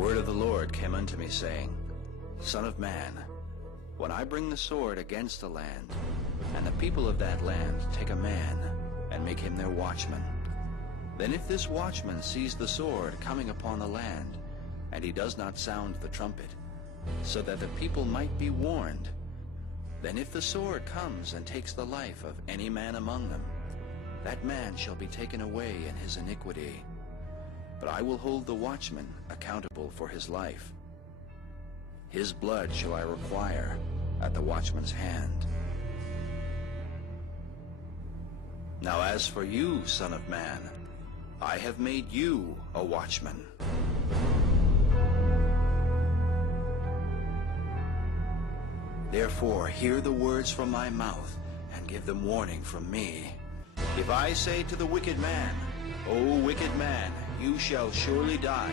word of the Lord came unto me, saying, Son of man, when I bring the sword against the land, and the people of that land take a man, and make him their watchman, then if this watchman sees the sword coming upon the land, and he does not sound the trumpet, so that the people might be warned, then if the sword comes and takes the life of any man among them, that man shall be taken away in his iniquity. But I will hold the watchman accountable for his life. His blood shall I require at the watchman's hand. Now as for you, son of man, I have made you a watchman. Therefore hear the words from my mouth, and give them warning from me. If I say to the wicked man, O wicked man, you shall surely die,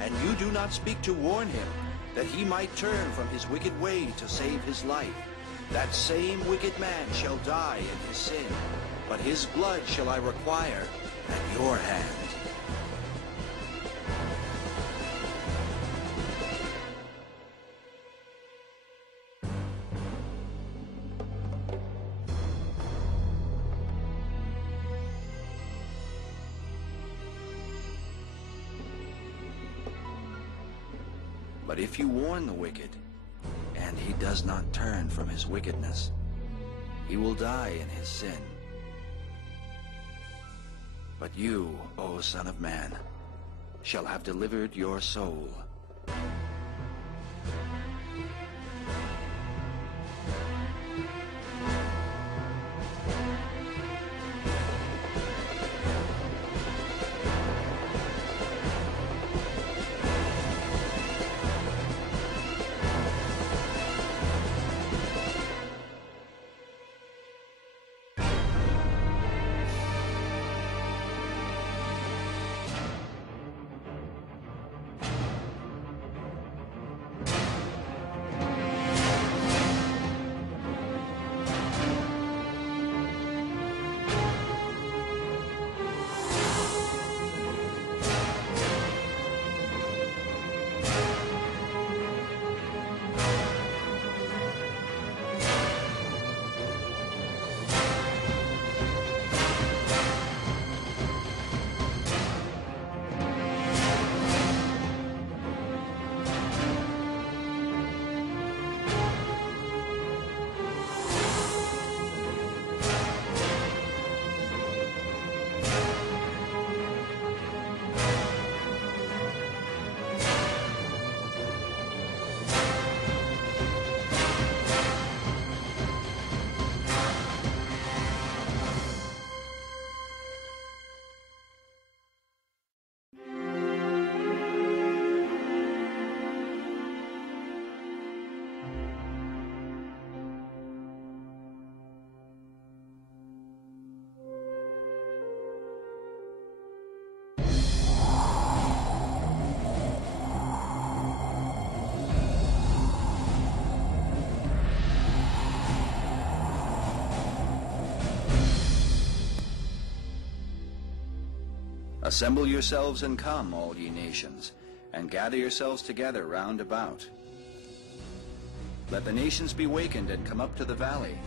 and you do not speak to warn him, that he might turn from his wicked way to save his life, that same wicked man shall die in his sin, but his blood shall I require at your hand. But if you warn the wicked, and he does not turn from his wickedness, he will die in his sin. But you, O Son of Man, shall have delivered your soul. Assemble yourselves and come, all ye nations, and gather yourselves together round about. Let the nations be wakened and come up to the valley,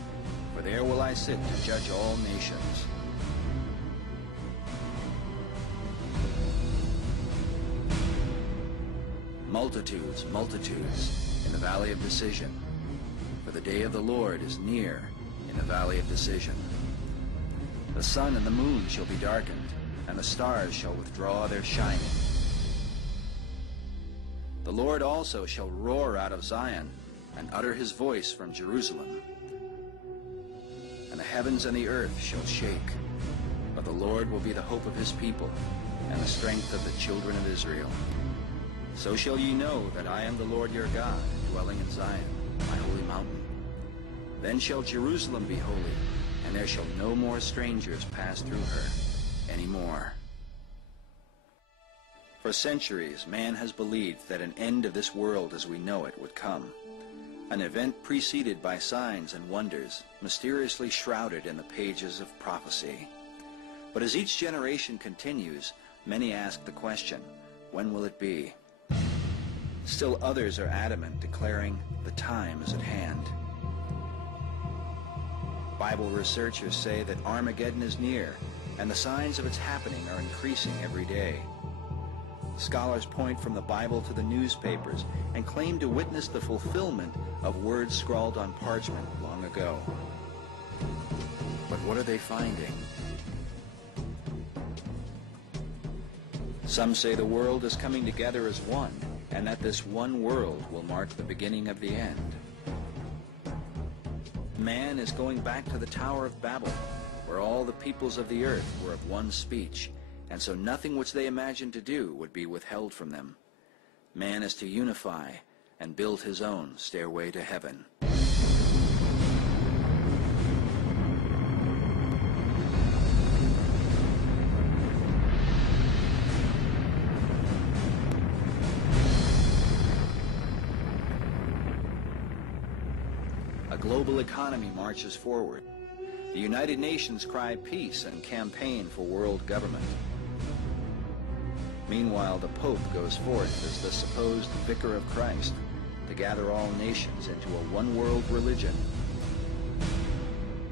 for there will I sit to judge all nations. Multitudes, multitudes, in the valley of decision, for the day of the Lord is near in the valley of decision. The sun and the moon shall be darkened, and the stars shall withdraw their shining. The Lord also shall roar out of Zion, and utter his voice from Jerusalem. And the heavens and the earth shall shake, but the Lord will be the hope of his people, and the strength of the children of Israel. So shall ye know that I am the Lord your God, dwelling in Zion, my holy mountain. Then shall Jerusalem be holy, and there shall no more strangers pass through her anymore. For centuries, man has believed that an end of this world as we know it would come, an event preceded by signs and wonders, mysteriously shrouded in the pages of prophecy. But as each generation continues, many ask the question, when will it be? Still others are adamant, declaring the time is at hand. Bible researchers say that Armageddon is near, and the signs of its happening are increasing every day. Scholars point from the Bible to the newspapers and claim to witness the fulfillment of words scrawled on parchment long ago. But what are they finding? Some say the world is coming together as one, and that this one world will mark the beginning of the end. Man is going back to the Tower of Babel, where all the peoples of the earth were of one speech, and so nothing which they imagined to do would be withheld from them. Man is to unify and build his own stairway to heaven. A global economy marches forward. The United Nations cry peace and campaign for world government. Meanwhile, the Pope goes forth as the supposed vicar of Christ to gather all nations into a one-world religion.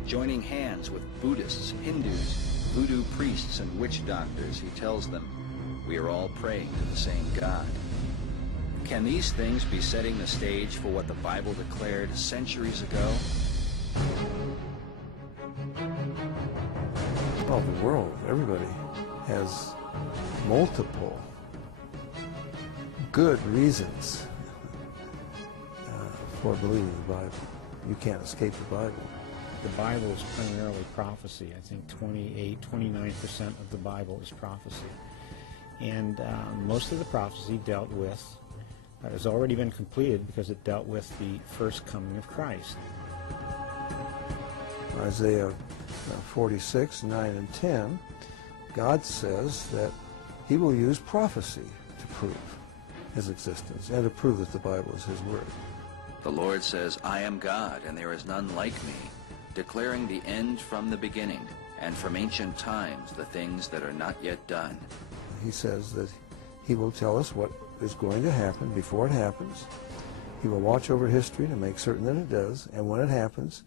Joining hands with Buddhists, Hindus, voodoo priests, and witch doctors, he tells them, we are all praying to the same God. Can these things be setting the stage for what the Bible declared centuries ago? Well, the world, everybody has multiple good reasons for believing the Bible. You can't escape the Bible. The Bible is primarily prophecy. I think 29% of the Bible is prophecy. And most of the prophecy dealt with, has already been completed because it dealt with the first coming of Christ. Isaiah 46, 9 and 10, God says that he will use prophecy to prove his existence and to prove that the Bible is his word. The Lord says, I am God, and there is none like me, declaring the end from the beginning, and from ancient times the things that are not yet done. He says that he will tell us what is going to happen before it happens. He will watch over history to make certain that it does, and when it happens,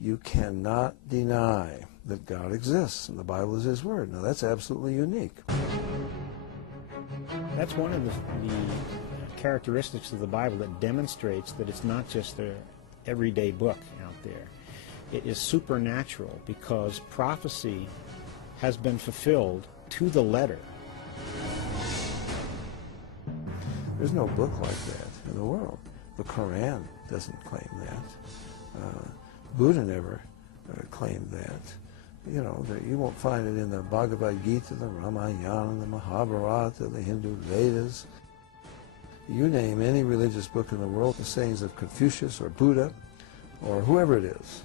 you cannot deny that God exists, and the Bible is his word. Now, that's absolutely unique. That's one of the characteristics of the Bible that demonstrates that it's not just an everyday book out there. It is supernatural because prophecy has been fulfilled to the letter. There's no book like that in the world. The Quran doesn't claim that. Buddha never claimed that. You know, you won't find it in the Bhagavad Gita, the Ramayana, the Mahabharata, the Hindu Vedas. You name any religious book in the world, the sayings of Confucius or Buddha or whoever it is,